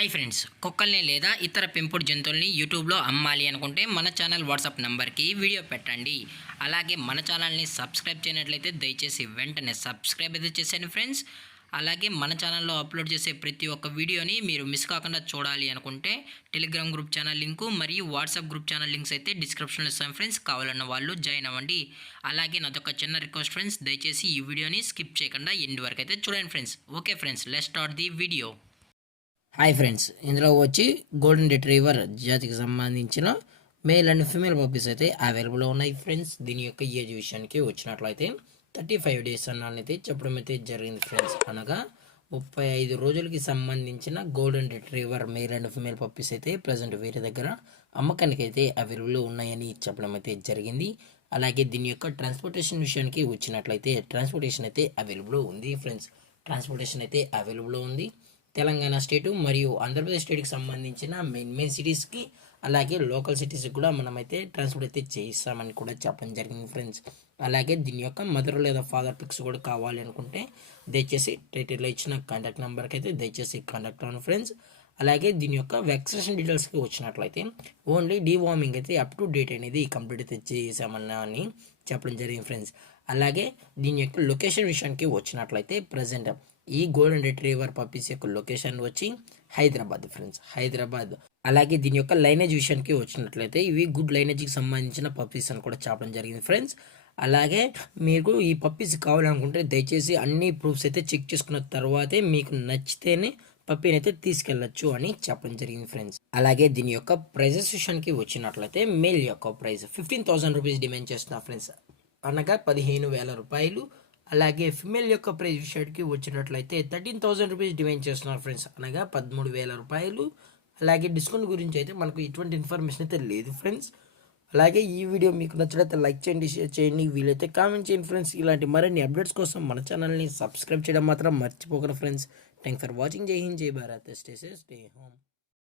Hi friends, కుక్కల్ని లేదా ఇతర పెంపుడు జంతువుల్ని యూట్యూబ్లో అమ్మాలి అనుకుంటే మన ఛానల్ వాట్సాప్ నెంబర్కి వీడియో పెట్టండి. అలాగే మన ఛానల్ని సబ్స్క్రైబ్ చేయనట్లయితే దయచేసి వెంటనే సబ్స్క్రైబ్ అయితే చేసేయండి ఫ్రెండ్స్. అలాగే మన ఛానల్లో అప్లోడ్ చేసే ప్రతి ఒక్క వీడియోని మీరు మిస్ కాకుండా చూడాలి అనుకుంటే టెలిగ్రామ్ గ్రూప్ ఛానల్ లింకు మరియు వాట్సాప్ గ్రూప్ ఛానల్ లింక్స్ అయితే డిస్క్రిప్షన్లో ఇస్తాను ఫ్రెండ్స్. కావాలన్న వాళ్ళు జాయిన్ అవ్వండి. అలాగే నాదొక చిన్న రిక్వెస్ట్ ఫ్రెండ్స్, దయచేసి ఈ వీడియోని స్కిప్ చేయకుండా ఎండ్ వరకు అయితే చూడండి friends. Okay friends, let's start the video. Hi friends, ఇందులో వచ్చి గోల్డెన్ రిట్రీవర్ జాతికి సంబంధించిన మేల్ అండ్ ఫీమేల్ పప్పీస్ అయితే అవైలబుల్లో ఉన్నాయి ఫ్రెండ్స్. దీని యొక్క ఏజ్ విషయానికి వచ్చినట్లయితే 35 డేస్ అన్నైతే చెప్పడం అయితే జరిగింది ఫ్రెండ్స్. అనగా 35 రోజులకి సంబంధించిన golden retriever male and female puppies అయితే ప్రజెంట్ వేరే దగ్గర అమ్మకానికి అయితే అవైలబుల్లో ఉన్నాయని చెప్పడం అయితే జరిగింది. అలాగే దీని యొక్క ట్రాన్స్పోర్టేషన్ విషయానికి వచ్చినట్లయితే ట్రాన్స్పోర్టేషన్ అయితే అవైలబుల్లో ఉంది ఫ్రెండ్స్. ట్రాన్స్పోర్టేషన్ అయితే అవైలబుల్లో ఉంది. తెలంగాణ స్టేటు మరియు ఆంధ్రప్రదేశ్ స్టేట్కి సంబంధించిన మెయిన్ సిటీస్కి అలాగే లోకల్ సిటీస్కి కూడా మనమైతే ట్రాన్స్పోర్ట్ అయితే చేయిస్తామని కూడా చెప్పడం జరిగింది ఫ్రెండ్స్. అలాగే దీని యొక్క మదర్ లేదా ఫాదర్ పిక్స్ కూడా కావాలి అనుకుంటే దయచేసి టైటిల్లో ఇచ్చిన కాంటాక్ట్ నెంబర్కి అయితే దయచేసి కాంటాక్ట్ అవ్వండి ఫ్రెండ్స్. అలాగే దీని యొక్క వ్యాక్సినేషన్ డీటెయిల్స్కి వచ్చినట్లయితే ఓన్లీ డీవార్మింగ్ అయితే అప్ టు డేట్ అనేది కంప్లీట్ అయితే చేసామన్నా అని చెప్పడం జరిగింది ఫ్రెండ్స్. అలాగే దీని యొక్క లొకేషన్ విషయానికి వచ్చినట్లయితే ప్రజెంట్ ఈ గోల్డెన్ రిట్రీవర్ పప్పీస్ యొక్క లొకేషన్ వచ్చి హైదరాబాద్ ఫ్రెండ్స్, హైదరాబాద్. అలాగే దీని యొక్క లైనేజ్ విషయానికి వచ్చినట్లయితే ఇవి గుడ్ లైనేజ్కి సంబంధించిన పప్పీస్ అని కూడా చెప్పడం జరిగింది ఫ్రెండ్స్. అలాగే మీకు ఈ పప్పీస్ కావాలనుకుంటే దయచేసి అన్ని ప్రూఫ్స్ అయితే చెక్ చేసుకున్న తర్వాతే మీకు నచ్చితేనే పప్పీని అయితే తీసుకెళ్ళచ్చు అని చెప్పడం జరిగింది ఫ్రెండ్స్. అలాగే దీని యొక్క ప్రైజెస్ విషయానికి వచ్చినట్లయితే మేల్ యొక్క ప్రైస్ 15,000 రూపీస్ డిమాండ్ చేస్తున్నా ఫ్రెండ్స్, అనగా 15,000 రూపాయలు. అలాగే ఫిమేల్ యొక్క ప్రైస్ విషయానికి వచ్చినట్లయితే 13,000 రూపీస్ డిమాండ్ చేస్తున్నారు ఫ్రెండ్స్, అనగా 13,000 రూపాయలు. అలాగే డిస్కౌంట్ గురించి అయితే మనకు ఎటువంటి ఇన్ఫర్మేషన్ అయితే లేదు ఫ్రెండ్స్. అలాగే ఈ వీడియో మీకు నచ్చినట్లయితే లైక్ చేయండి, షేర్ చేయండి, వీలైతే కామెంట్ చేయండి ఫ్రెండ్స్. ఇలాంటి మరిన్ని అప్డేట్స్ కోసం మన ఛానల్ని సబ్స్క్రైబ్ చేయడం మాత్రం మర్చిపోకరు ఫ్రెండ్స్. Thanks for watching. జై హింద్, జై Bharat, stay safe, stay home.